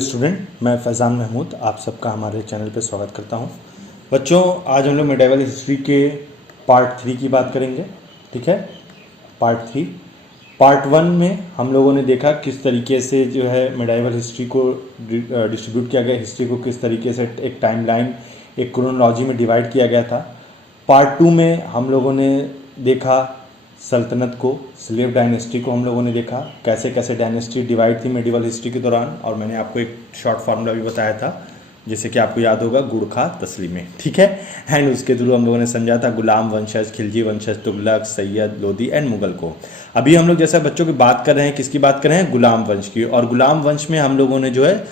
Student, मैं फैज़ान महमूद आप सबका हमारे चैनल पर स्वागत करता हूं। बच्चों, आज हम लोग मेडाइवल हिस्ट्री के पार्ट 3 की बात करेंगे। ठीक है, पार्ट 3। पार्ट 1 में हम लोगों ने देखा किस तरीके से जो है मेडाइवल हिस्ट्री को डिस्ट्रीब्यूट किया गया, हिस्ट्री को किस तरीके से एक टाइमलाइन, एक क्रोनोलॉजी में डिवाइड किया गया था। पार्ट 2 में हम लोगों ने देखा सल्तनत को, स्लेव डायनेस्टी को हम लोगों ने देखा, कैसे कैसे डायनेस्टी डिवाइड थी मेडिवल हिस्ट्री के दौरान। और मैंने आपको एक शॉर्ट फार्मूला भी बताया था जैसे कि आपको याद होगा, गुड़ खा तस्लीमें। ठीक है, एंड उसके थ्रू हम लोगों ने समझा था गुलाम वंशज, खिलजी वंशज, तुगलक, सैयद, लोधी एंड मुगल को। अभी हम लोग जैसा बच्चों की बात कर रहे हैं, किसकी बात कर रहे हैं? गुलाम वंश की। और गुलाम वंश में हम लोगों ने जो है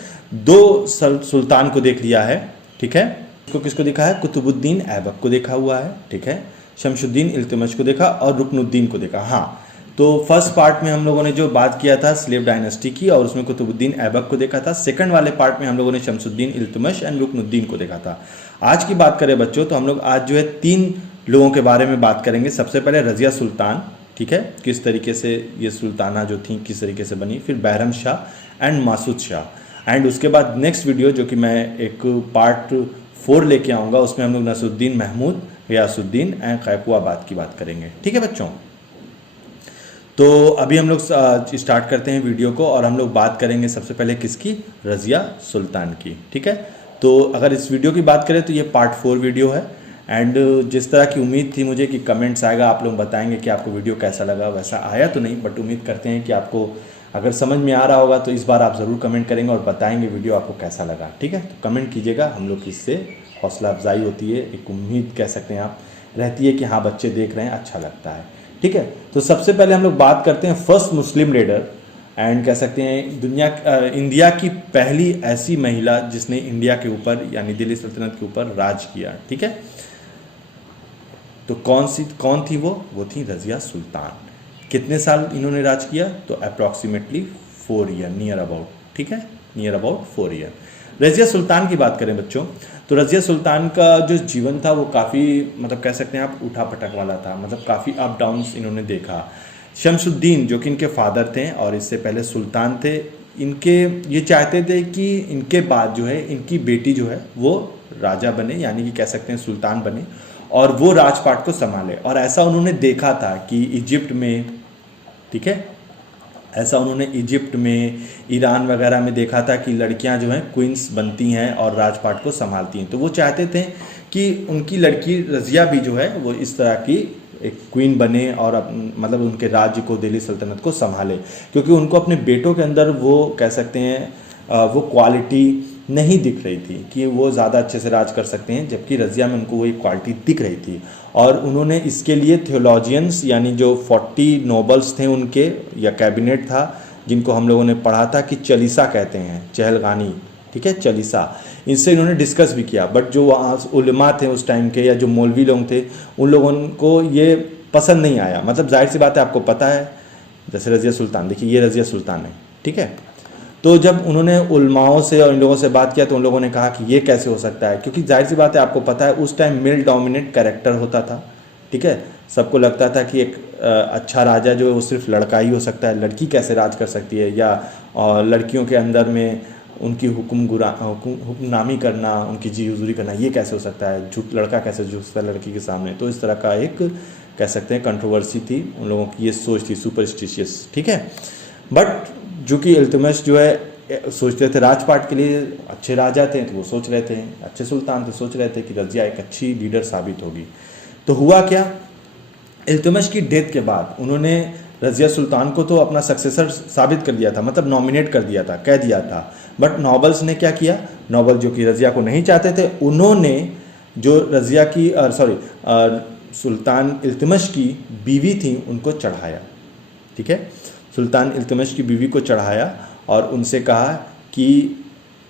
2 सुल्तान को देख लिया है। ठीक है, किसको देखा है? कुतुबुद्दीन ऐबक को देखा हुआ है। ठीक है, शमशुद्दीन इल्तुतमिश को देखा और रुकनुद्दीन को देखा। हाँ, तो फर्स्ट पार्ट में हम लोगों ने जो बात किया था स्लेव डायनेस्टी की, और उसमें कुतुबुद्दीन ऐबक को देखा था। सेकंड वाले पार्ट में हम लोगों ने शमशुद्दीन इल्तुतमिश एंड रुकनुद्दीन को देखा था। आज की बात करें बच्चों, तो हम लोग आज जो है 3 लोगों के बारे में बात करेंगे। सबसे पहले रजिया सुल्तान, ठीक है, किस तरीके से ये सुल्ताना जो थी किस तरीके से बनी। फिर बैरम शाह एंड मासूद शाह। एंड उसके बाद नेक्स्ट वीडियो जो कि मैं एक पार्ट 4 लेके आऊँगा, उसमें हम लोग नसरुद्दीन महमूद, गयासुद्दीन एंड खैकुआबाद की बात करेंगे। ठीक है बच्चों, तो अभी हम लोग स्टार्ट करते हैं वीडियो को, और हम लोग बात करेंगे सबसे पहले किसकी? रजिया सुल्तान की। ठीक है, तो अगर इस वीडियो की बात करें तो ये पार्ट 4 वीडियो है। एंड जिस तरह की उम्मीद थी मुझे कि कमेंट्स आएगा, आप लोग बताएंगे कि आपको वीडियो कैसा लगा, वैसा आया तो नहीं, बट उम्मीद करते हैं कि आपको अगर समझ में आ रहा होगा तो इस बार आप ज़रूर कमेंट करेंगे और बताएंगे वीडियो आपको कैसा लगा। ठीक है, तो कमेंट कीजिएगा, हम लोग की इससे हौसला अफजाई होती है, एक उम्मीद कह सकते हैं आप रहती है कि हाँ बच्चे देख रहे हैं, अच्छा लगता है। ठीक है, तो सबसे पहले हम लोग बात करते हैं फर्स्ट मुस्लिम लीडर, एंड कह सकते हैं इंडिया की पहली ऐसी महिला जिसने इंडिया के ऊपर यानी दिल्ली सल्तनत के ऊपर राज किया। ठीक है, तो कौन थी वो थी रजिया सुल्तान। कितने साल इन्होंने राज किया? तो अप्रॉक्सीमेटली 4 ईयर, नियर अबाउट। ठीक है, near about 4 year. Razia Sultan की बात करें बच्चों, तो रजिया सुल्तान का जो जीवन था वो काफ़ी मतलब कह सकते हैं आप उठा पटक वाला था, मतलब काफ़ी अप डाउन्स इन्होंने देखा। शमशुद्दीन जो कि इनके फादर थे और इससे पहले सुल्तान थे, इनके ये चाहते थे कि इनके बाद जो है इनकी बेटी जो है वो राजा बने, यानी कि कह सकते हैं सुल्तान बने, और वो राजपाट को संभाले। और ऐसा उन्होंने देखा था कि इजिप्ट में, ठीक है, ऐसा उन्होंने इजिप्ट में, ईरान वगैरह में देखा था कि लड़कियां जो हैं क्वींस बनती हैं और राजपाट को संभालती हैं। तो वो चाहते थे कि उनकी लड़की रजिया भी जो है वो इस तरह की एक क्वीन बने और मतलब उनके राज्य को, दिल्ली सल्तनत को संभाले, क्योंकि उनको अपने बेटों के अंदर वो कह सकते हैं वो क्वालिटी नहीं दिख रही थी कि वो ज़्यादा अच्छे से राज कर सकते हैं, जबकि रजिया में उनको वही क्वालिटी दिख रही थी। और उन्होंने इसके लिए थियोलॉजियंस यानी जो 40 नोबल्स थे उनके या कैबिनेट था, जिनको हम लोगों ने पढ़ा था कि चलीसा कहते हैं, चहलगानी, ठीक है, चलीसा, इनसे इन्होंने डिस्कस भी किया। बट जो वहाँ उलमा थे उस टाइम के या जो मौलवी लोग थे, उन लोगों को ये पसंद नहीं आया। मतलब जाहिर सी बात है, आपको पता है, जैसे रजिया सुल्तान, देखिए ये रजिया सुल्तान है। ठीक है, तो जब उन्होंने उलमाओं से और इन लोगों से बात किया तो उन लोगों ने कहा कि ये कैसे हो सकता है, क्योंकि जाहिर सी बात है आपको पता है उस टाइम मेल डोमिनेट कैरेक्टर होता था। ठीक है, सबको लगता था कि एक अच्छा राजा जो है वो सिर्फ लड़का ही हो सकता है, लड़की कैसे राज कर सकती है, या लड़कियों के अंदर में उनकी हुक्मनामी करना, उनकी जी हुजूरी करना, ये कैसे हो सकता है, लड़का कैसे झुक सकता है लड़की के सामने। तो इस तरह का एक कह सकते हैं कंट्रोवर्सी थी, उन लोगों की ये सोच थी, सुपरस्टिशियस। ठीक है, बट जो कि इल्तुतमिश जो है सोचते थे राजपाट के लिए, अच्छे राजा थे तो वो सोच रहे थे, अच्छे सुल्तान थे, सोच रहे थे कि रजिया एक अच्छी लीडर साबित होगी। तो हुआ क्या, इल्तुतमिश की डेथ के बाद उन्होंने रजिया सुल्तान को तो अपना सक्सेसर साबित कर दिया था, मतलब नॉमिनेट कर दिया था, कह दिया था। बट नॉबल्स ने क्या किया, नॉबल जो कि रजिया को नहीं चाहते थे, उन्होंने जो रजिया की सुल्तान इल्तुतमिश की बीवी थी उनको चढ़ाया। ठीक है, सुल्तान इल्तुतमिश की बीवी को चढ़ाया और उनसे कहा कि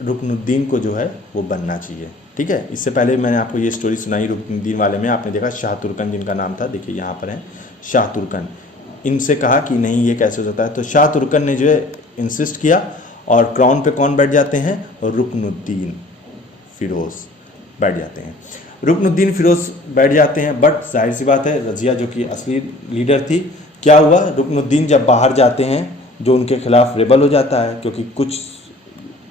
रुकनुद्दीन को जो है वो बनना चाहिए। ठीक है, इससे पहले मैंने आपको ये स्टोरी सुनाई रुकनुद्दीन वाले में, आपने देखा शाह तुर्कन जिनका नाम था, देखिए यहाँ पर है शाह तुर्कन, इनसे कहा कि नहीं ये कैसे हो सकता है। तो शाह तुर्कन ने जो है इंसिस्ट किया, और क्राउन पे कौन बैठ जाते हैं? रुकनुद्दीन फिरोज़ बैठ जाते हैं। रुकनुद्दीन फिरोज़ बैठ जाते हैं। बट जाहिर सी बात है रजिया जो कि असली लीडर थी, क्या हुआ, रुकनुद्दीन जब बाहर जाते हैं जो उनके खिलाफ रेबल हो जाता है, क्योंकि कुछ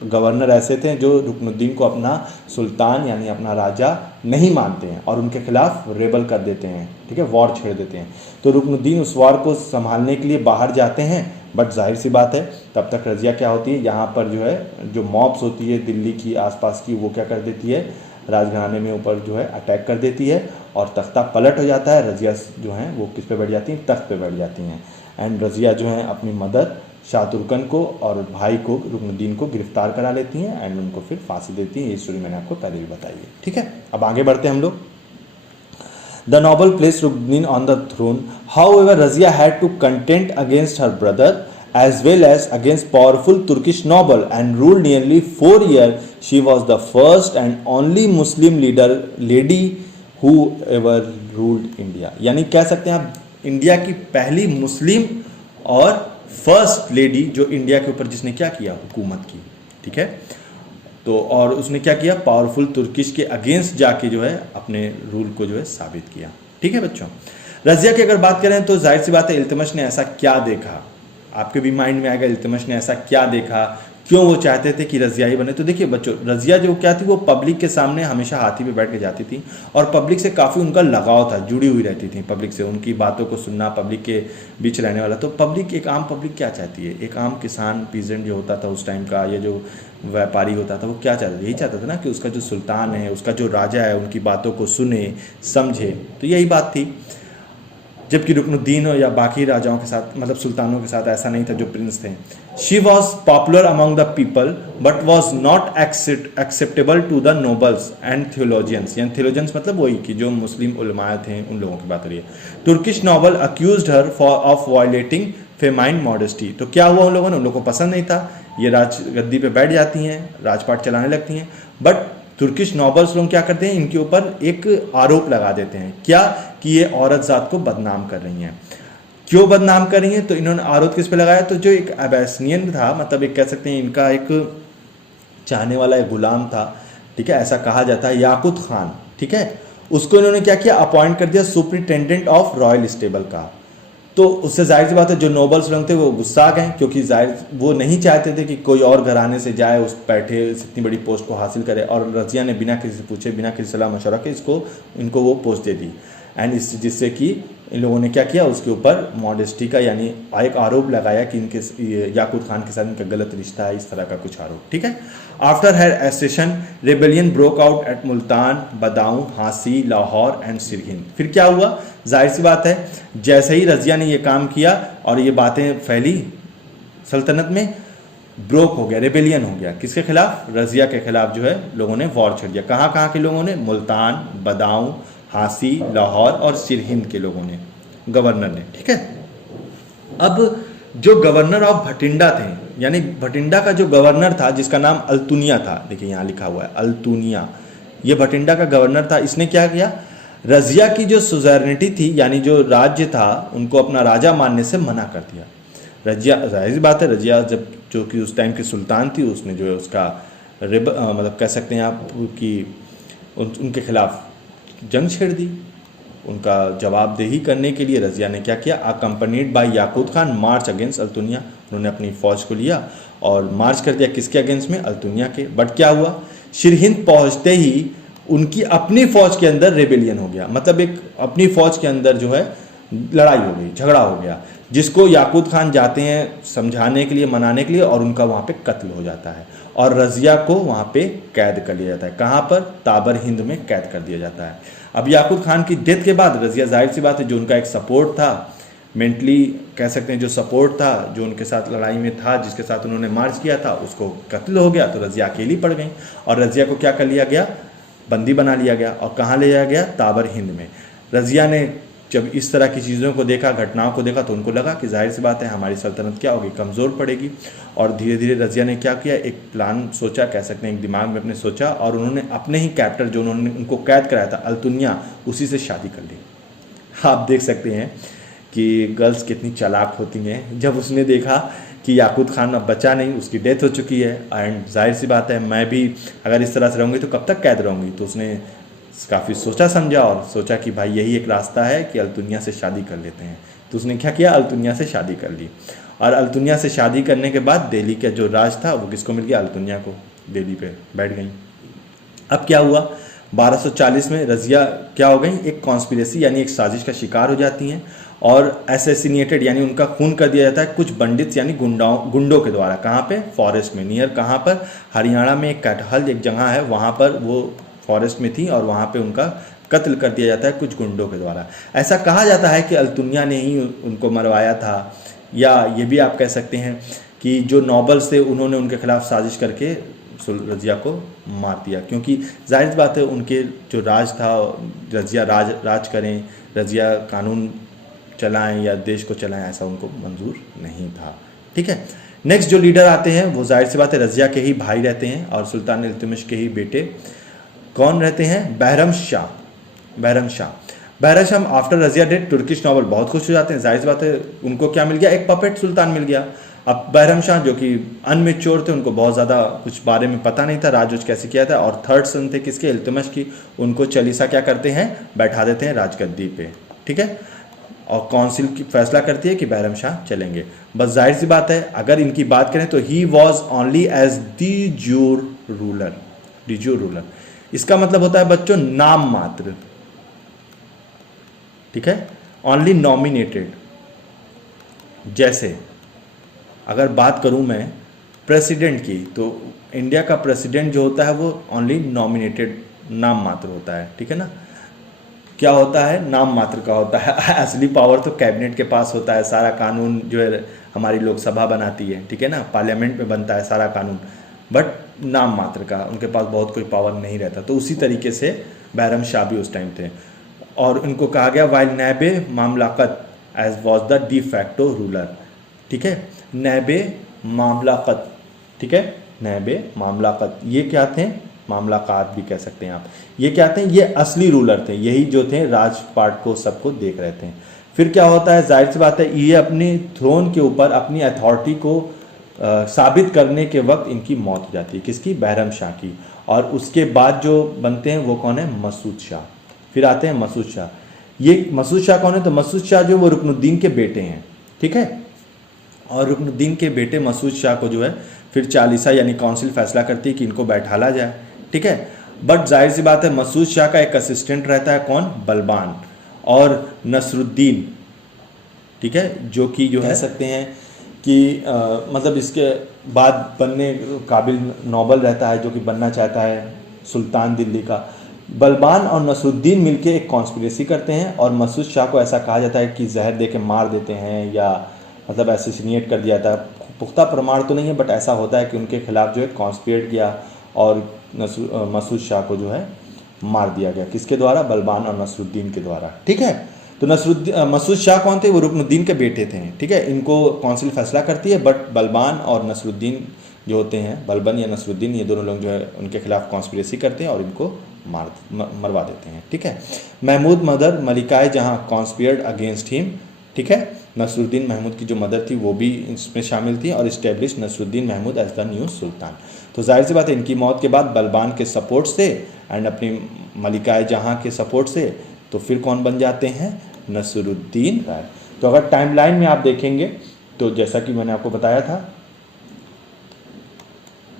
गवर्नर ऐसे थे जो रुकनुद्दीन को अपना सुल्तान यानी अपना राजा नहीं मानते हैं और उनके खिलाफ रेबल कर देते हैं, ठीक है, वॉर छेड़ देते हैं। तो रुकनुद्दीन उस वॉर को संभालने के लिए बाहर जाते हैं, बट जाहिर सी बात है तब तक रज़िया क्या होती है, यहाँ पर जो है जो मॉब्स होती है दिल्ली की आसपास की, वो क्या कर देती है, राजघराने में ऊपर जो है अटैक कर देती है और तख्ता पलट हो जाता है। रज़िया जो हैं वो किस पे बैठ जाती हैं, तख्त पे बैठ जाती हैं। एंड रज़िया जो है अपनी मदर शाह तुर्कन को और भाई को रुकनुद्दीन को गिरफ्तार करा लेती हैं एंड उनको फिर फांसी देती हैं। ये स्टोरी मैंने आपको पहले भी बताई है, ठीक है। अब आगे बढ़ते हैं हम लोग। The noble placed Ruknuddin on the throne. However, Razia had to contend against her brother as well as against powerful Turkish noble and ruled nearly 4 years. She was the first and only Muslim lady who ever ruled India. यानी कह सकते हैं आप India की पहली मुस्लिम और first lady जो India के ऊपर जिसने क्या किया, हुकूमत की, ठीक है। तो और उसने क्या किया, पावरफुल तुर्किश के अगेंस्ट जाके जो है अपने रूल को जो है साबित किया, ठीक है बच्चों। रज़िया की अगर बात करें तो जाहिर सी बात है इल्तुतमिश ने ऐसा क्या देखा, आपके भी माइंड में आएगा इल्तुतमिश ने ऐसा क्या देखा, क्यों वो चाहते थे कि रज़िया ही बने। तो देखिए बच्चों, रज़िया जो क्या थी वो पब्लिक के सामने हमेशा हाथी पे बैठ के जाती थी और पब्लिक से काफ़ी उनका लगाव था, जुड़ी हुई रहती थी पब्लिक से, उनकी बातों को सुनना, पब्लिक के बीच रहने वाला। तो पब्लिक, एक आम पब्लिक क्या चाहती है, एक आम किसान पीजेंट जो होता था उस टाइम का, या जो व्यापारी होता था, वो क्या चाहता था, यही चाहता था ना कि उसका जो सुल्तान है, उसका जो राजा है, उनकी बातों को सुने समझे। तो यही बात थी। जबकि रुकनुद्दीन या बाकी राजाओं के साथ, मतलब सुल्तानों के साथ ऐसा नहीं था, जो प्रिंस थे। She was popular among the people but was not acceptable to the nobles and theologians. यानी थियोलॉजियंस मतलब वही कि जो मुस्लिम उलमाए थे, उन लोगों की बात हो रही है। Turkish noble accused her of violating feminine modesty. तो क्या हुआ, उन लोगों ने, उन लोगों को पसंद नहीं था, ये राज गद्दी पे बैठ जाती हैं, राजपाट चलाने लगती हैं, बट तुर्किश नॉबल्स लोग क्या करते हैं, इनके ऊपर एक आरोप लगा देते हैं, क्या, कि ये औरत ज़ात को बदनाम कर रही हैं। क्यों बदनाम कर रही हैं, तो इन्होंने आरोप किस पे लगाया, तो जो एक अबैसिनियन था, मतलब एक कह सकते हैं इनका एक चाहने वाला एक गुलाम था, ठीक है, ऐसा कहा जाता है, याकूत खान, ठीक है, उसको इन्होंने क्या किया, अपॉइंट कर दिया सुपरिटेंडेंट ऑफ रॉयल स्टेबल का। तो उससे जाहिर सी बात है जो नोबल्स लोग थे वो गुस्सा आ गए, क्योंकि जाहिर वो नहीं चाहते थे कि कोई और घराने से जाए, उस बैठे इतनी बड़ी पोस्ट को हासिल करे। और रज़िया ने बिना किसी से पूछे, बिना किसी सलाह मशवरा के इनको वो पोस्ट दे दी। एंड जिससे कि इन लोगों ने क्या किया, उसके ऊपर मॉडेस्टी का यानी एक आरोप लगाया कि इनके याकूत खान के साथ इनका गलत रिश्ता है, इस तरह का कुछ आरोप, ठीक है। After her accession rebellion broke out at Multan, Badaun, Hansi, Lahore and Sirhind. फिर क्या हुआ, जाहिर सी बात है जैसे ही रज़िया ने ये काम किया और ये बातें फैली सल्तनत में, ब्रोक हो गया, रेबेलियन हो गया, किसके खिलाफ, रज़िया के खिलाफ जो है लोगों ने वॉर छेड़ दिया। कहाँ कहाँ के लोगों ने, मुल्तान, बदाऊं, हांसी, लाहौर और सिरहिंद के लोगों ने, गवर्नर ने, ठीक है। अब जो गवर्नर ऑफ भटिंडा थे, यानी भटिंडा का जो गवर्नर था जिसका नाम अल्तुनिया था, देखिए यहाँ लिखा हुआ है अल्तुनिया, ये भटिंडा का गवर्नर था। इसने क्या किया, रज़िया की जो सुज़ैरनिटी थी, यानी जो राज्य था, उनको अपना राजा मानने से मना कर दिया। रज़िया, जाहिर बात है रज़िया जब, जो कि उस टाइम की सुल्तान थी, उसने जो है उसका मतलब कह सकते हैं आप कि उनके खिलाफ जंग छेड़ दी। उनका जवाबदेही करने के लिए रज़िया ने क्या किया, accompanied by Yaqut Khan march against Altunia. उन्होंने अपनी फ़ौज को लिया और मार्च कर दिया, किसके अगेंस्ट में, अल्तुनिया के। बट क्या हुआ, सिरहिंद पहुँचते ही उनकी अपनी फ़ौज के अंदर रेबेलियन हो गया, मतलब एक अपनी फ़ौज के अंदर जो है लड़ाई हो गई, झगड़ा हो गया, जिसको याकूत खान जाते हैं समझाने के लिए, मनाने के लिए, और उनका वहाँ पे कत्ल हो जाता है और रज़िया को वहाँ पे कैद कर लिया जाता है। कहाँ पर, ताबर हिंद में कैद कर दिया जाता है। अब याकूत खान की डेथ के बाद रज़िया, जाहिर सी बात है, जो उनका एक सपोर्ट था, मेंटली कह सकते हैं जो सपोर्ट था, जो उनके साथ लड़ाई में था, जिसके साथ उन्होंने मार्च किया था, उसको कत्ल हो गया। तो रज़िया अकेली पड़ गई और रज़िया को क्या कर लिया गया, बंदी बना लिया गया। और कहाँ ले जाया गया, ताबर हिंद में। रज़िया ने जब इस तरह की चीज़ों को देखा, घटनाओं को देखा, तो उनको लगा कि जाहिर सी बात है हमारी सल्तनत क्या होगी, कमज़ोर पड़ेगी। और धीरे धीरे रज़िया ने क्या किया, एक प्लान सोचा, कह सकते हैं एक दिमाग में अपने सोचा, और उन्होंने अपने ही कैप्टर जो उन्होंने उनको कैद कराया था, अल्तुनिया, उसी से शादी कर ली। आप देख सकते हैं कि गर्ल्स कितनी चालाक होती हैं। जब उसने देखा कि याकूत खान अब बचा नहीं, उसकी डेथ हो चुकी है, एंड जाहिर सी बात है मैं भी अगर इस तरह से रहूँगी तो कब तक कैद रहूँगी, तो उसने काफ़ी सोचा समझा और सोचा कि भाई यही एक रास्ता है कि अल्तुनिया से शादी कर लेते हैं। तो उसने क्या किया, अल्तुनिया से शादी कर ली। और अल्तुनिया से शादी करने के बाद दिल्ली का जो राज था वो किसको मिल गया, अल्तुनिया को, दिल्ली पे बैठ गई। अब क्या हुआ, 1240 में रजिया क्या हो गई, एक कॉन्स्पिरेसी यानी एक साजिश का शिकार हो जाती हैं और एसेसिनेटेड यानी उनका खून कर दिया जाता है कुछ पंडित यानी गुंडों के द्वारा। कहाँ पे, फॉरेस्ट में, नियर कहाँ पर, हरियाणा में एक कटहल एक जगह है वहाँ पर वो फॉरेस्ट में थी और वहाँ पे उनका कत्ल कर दिया जाता है कुछ गुंडों के द्वारा। ऐसा कहा जाता है कि अल्तुनिया ने ही उनको मरवाया था, या ये भी आप कह सकते हैं कि जो नॉबल्स थे उन्होंने उनके खिलाफ साजिश करके रजिया को मार दिया, क्योंकि जाहिर बात है उनके जो राज था, रजिया राज करें, रजिया कानून चलाएं या देश को चलाएं, ऐसा उनको मंजूर नहीं था। ठीक है, नेक्स्ट जो लीडर आते हैं वो जाहिर सी बात है रजिया के ही भाई रहते हैं और सुल्तान इल्तुतमिश के ही बेटे कौन रहते हैं, Bahram Shah. Bahram Shah after Razia death Turkish novel बहुत खुश हो जाते हैं, जाहिर सी बात है उनको क्या मिल गया, एक पपेट सुल्तान मिल गया। अब बहरम शाह जो कि अनमेच्योर थे, उनको बहुत ज़्यादा कुछ बारे में पता नहीं था राज कैसे किया था, और थर्ड सन थे किसके, इल्तुतमिश की, उनको चालीसा क्या करते हैं, बैठा देते हैं राजगद्दी पे। ठीक है, और काउंसिल की फैसला करती है कि बहरम शाह चलेंगे। बस जाहिर सी बात है अगर इनकी बात करें तो he was only as de jure ruler. इसका मतलब होता है बच्चों नाम मात्र, ठीक है, ओनली नॉमिनेटेड। जैसे अगर बात करूं मैं प्रेसिडेंट की, तो इंडिया का प्रेसिडेंट जो होता है वो ओनली नॉमिनेटेड, नाम मात्र होता है। ठीक है ना, क्या होता है, नाम मात्र का होता है। असली पावर तो कैबिनेट के पास होता है, सारा कानून जो है हमारी लोकसभा बनाती है, ठीक है ना, पार्लियामेंट में बनता है सारा कानून, बट नाम मात्र का, उनके पास बहुत कोई पावर नहीं रहता। तो उसी तरीके से बहरम शाह भी उस टाइम थे, और उनको कहा गया वाइल नैबे मामलाकत as was the de facto ruler. ठीक है, नैबे मामलाकत, ठीक है, नैबे मामलाकत, ये क्या थे, मामलाकात भी कह सकते हैं आप, ये क्या थे, ये असली रूलर थे, यही जो थे राजपाट को सबको देख रहे थे। फिर क्या होता है, जाहिर सी बात है ये अपनी थ्रोन के ऊपर अपनी अथॉरिटी को साबित करने के वक्त इनकी मौत हो जाती है, किसकी, बहरम शाह की। और उसके बाद जो बनते हैं वो कौन है, मसूद शाह। फिर आते हैं मसूद शाह। ये मसूद शाह कौन है, तो मसूद शाह जो वो रुकनुद्दीन के बेटे हैं। ठीक है, और रुकनुद्दीन के बेटे मसूद शाह को जो है फिर चालीसा यानी काउंसिल फैसला करती है कि इनको बैठाला जाए। ठीक है, बट जाहिर सी बात है मसूद शाह का एक असिस्टेंट रहता है कौन, बलबान, और नसरुद्दीन, ठीक है, जो कि जो कह सकते हैं कि मतलब इसके बाद बनने काबिल नोबल रहता है, जो कि बनना चाहता है सुल्तान दिल्ली का। बलबान और नसरुद्दीन मिलके एक कॉन्स्पिरेसी करते हैं और मसूद शाह को ऐसा कहा जाता है कि जहर दे के मार देते हैं या मतलब एसेसिनेट कर दिया जाता है। पुख्ता प्रमाण तो नहीं है, बट ऐसा होता है कि उनके खिलाफ जो है कॉन्स्पिरेट किया और मसूद शाह को जो है मार दिया गया, किसके द्वारा, बलबान और नसरुद्दीन के द्वारा। ठीक है, तो मसूद शाह कौन थे, वो रुकनुद्दीन के बेटे थे। ठीक है, इनको काउंसिल फैसला करती है, बट बलबान और नसरुद्दीन जो होते हैं, बलबन या नसरुद्दीन, ये दोनों लोग जो है उनके खिलाफ कॉन्स्पिरेसी करते हैं और इनको मरवा देते हैं। ठीक है, महमूद मदर मलिकाए जहाँ कॉन्स्पियर्ड अगेंस्ट हिम। ठीक है, नसरुद्दीन महमूद की जो मदर थी वो भी इसमें शामिल थी और establish Nasiruddin Mahmud as the new sultan. तो जाहिर सी बात है इनकी मौत के बाद बलबान के सपोर्ट से एंड अपनी मलिकाए जहाँ के सपोर्ट से तो फिर कौन बन जाते हैं, नसरुद्दीन राय। तो अगर टाइमलाइन में आप देखेंगे तो जैसा कि मैंने आपको बताया था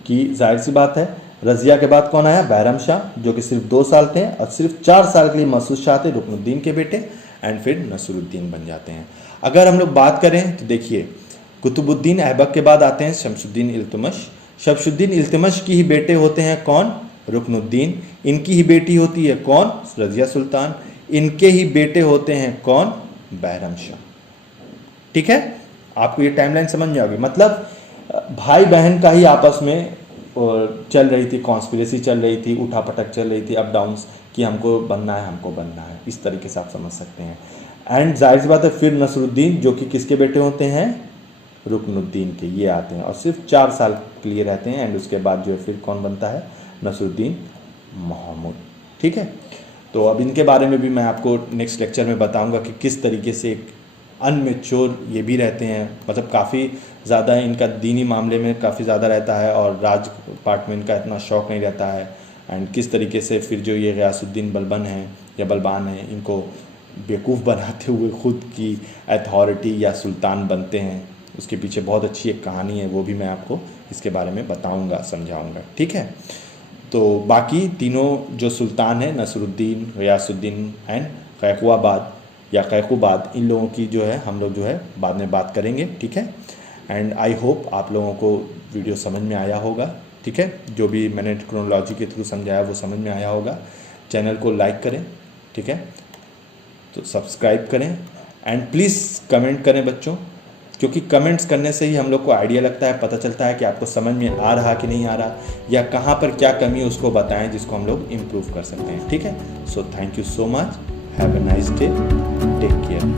कि जाहिर सी बात है रजिया के बाद कौन आया, बहरम शाह, जो कि सिर्फ 2 साल थे, और सिर्फ 4 साल के लिए मसूद शाह थे, रुकनुद्दीन के बेटे, एंड फिर नसरुद्दीन बन जाते हैं। अगर हम लोग बात करें तो देखिए कुतुबुद्दीन ऐबक के बाद आते हैं शमसुद्दीन इल्तुतमिश। शमसुद्दीन इल्तुतमिश की ही बेटे होते हैं कौन, रुकनुद्दीन। इनकी ही बेटी होती है कौन, रजिया सुल्तान। इनके ही बेटे होते हैं कौन, बहरम शाह। ठीक है, आपको ये टाइमलाइन समझ में आ गई। मतलब भाई बहन का ही आपस में चल रही थी, कॉन्स्पिरेसी चल रही थी, उठापटक चल रही थी, अप डाउन्स, कि हमको बनना है, हमको बनना है, इस तरीके से आप समझ सकते हैं। एंड जाहिर सी बात है फिर नसरुद्दीन जो कि किसके बेटे होते हैं, रुकनुद्दीन के, ये आते हैं और सिर्फ 4 साल के लिए रहते हैं। एंड उसके बाद जो है फिर कौन बनता है, नसरुद्दीन महमूद। ठीक है, तो अब इनके बारे में भी मैं आपको नेक्स्ट लेक्चर में बताऊंगा कि किस तरीके से एक अनमेच्योर ये भी रहते हैं, मतलब काफ़ी ज़्यादा इनका दीनी मामले में काफ़ी ज़्यादा रहता है और राजपाट में इनका इतना शौक़ नहीं रहता है। एंड किस तरीके से फिर जो ये गयासुद्दीन बलबन हैं या बलबान हैं, इनको बेवकूफ़ बनाते हुए खुद की अथॉरिटी या सुल्तान बनते हैं, उसके पीछे बहुत अच्छी एक कहानी है, वो भी मैं आपको इसके बारे में बताऊंगा, समझाऊंगा, ठीक है। तो बाकी तीनों जो सुल्तान हैं, नसरुद्दीन, गयासुद्दीन एंड कैकुबाद या कैकुबाद, इन लोगों की जो है हम लोग जो है बाद में बात करेंगे, ठीक है। एंड आई होप आप लोगों को वीडियो समझ में आया होगा, ठीक है। जो भी मैंने क्रोनोलॉजी के थ्रू समझाया वो समझ में आया होगा। चैनल को लाइक करें, ठीक है, तो सब्सक्राइब करें एंड प्लीज़ कमेंट करें बच्चों, क्योंकि कमेंट्स करने से ही हम लोग को आइडिया लगता है, पता चलता है कि आपको समझ में आ रहा कि नहीं आ रहा, या कहाँ पर क्या कमी है उसको बताएं जिसको हम लोग इम्प्रूव कर सकते हैं, ठीक है। So thank you so much, have a nice day, take care.